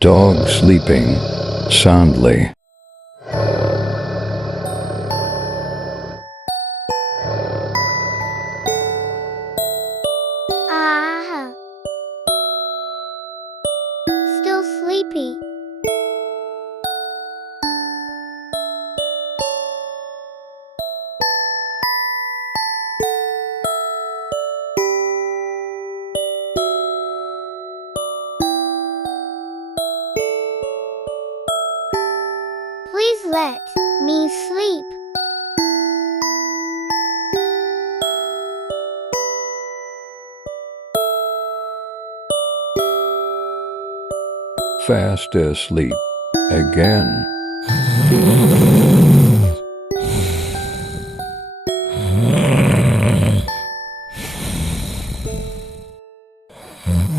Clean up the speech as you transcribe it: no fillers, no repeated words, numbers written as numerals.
Dog sleeping soundly. Ah, still sleepy. Please let me sleep. Fast asleep again.